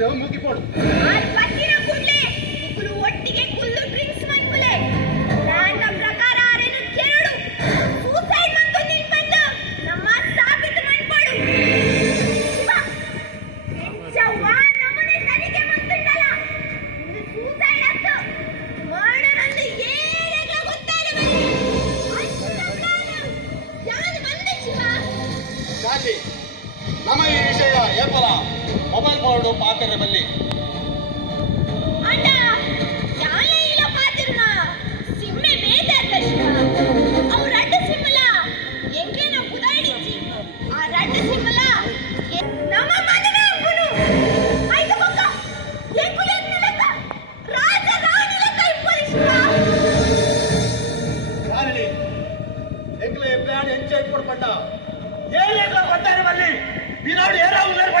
ಏನು ಮುಗಿಪೋಡು ಒಟ್ಟಿಗೆ ಕುಲ್ಲು ಡ್ರಿಂಕ್ಸ್ ಮನ್ಪುಲೆ ನನ್ನ ಪ್ರಕಾರ ಆರೇನು ಕೇಳು ಸೂಸೈಡ್ ಮಂತು ನಿಲ್ಪಂದು ನಮ್ಮ ಸಾಬಿತು ಮನ್ಪಡು ಎಂಚವ್ವ ನಮ್ಮನೆ ಸರಿಗೆ ಮಂತುಂಡಲ ಇದು ಸೂಸೈಡ್ ಅತ್ತು ಮರ್ಡರ್ ಅಂದು ಏನೇಗ ಗೊತ್ತಾಗಲ್ಲ ಯಾರು ಬಂದೆ ಶಿವ ಗಾಂಧಿ ನಮ್ಮ ಈ ವಿಷಯ ಏಪಲ ಮೊಬೈಲ್ ಫೋನ್ ಪಾತ್ರ ಬಲ್ಲಿ ಅಣ್ಣ ಯಾಲೆ ಇಲ್ಲ ಪಾತಿರುನ ಸಿಮ್ಮೆ ಬೇದ ಶಿವ ಅವು ರಡ್ಡ ಸಿಮ್ಮಲ ಎಂಕ್ಲೆನ ಕುದಾಡಿಚಿ ಆ ರಡ್ಡ ಸಿಮ್ಮಲ ನಮ್ಮ ಮಗನ ಅಪ್ಪನು ಆಯ್ತು ಬಕ್ಕ ಎಂಕುಲೆ ನಿಲಕ ರಾಜ ರಾಣಿ ಲಕ ಇಪ್ಪಲಿ ಶಿವ ಕಾರಣಿ ಎಂಕ್ಲೆ ಪ್ಲಾನ್ ಎಂಜಾಯ್ ಪಡ್ಪಂಡ ಏನೇಗ ಕೊಟ್ಟಾರೆ ಬಲ್ಲಿ ಬಿನಾಡು ಏರಾ ಉಲ್ಲರ್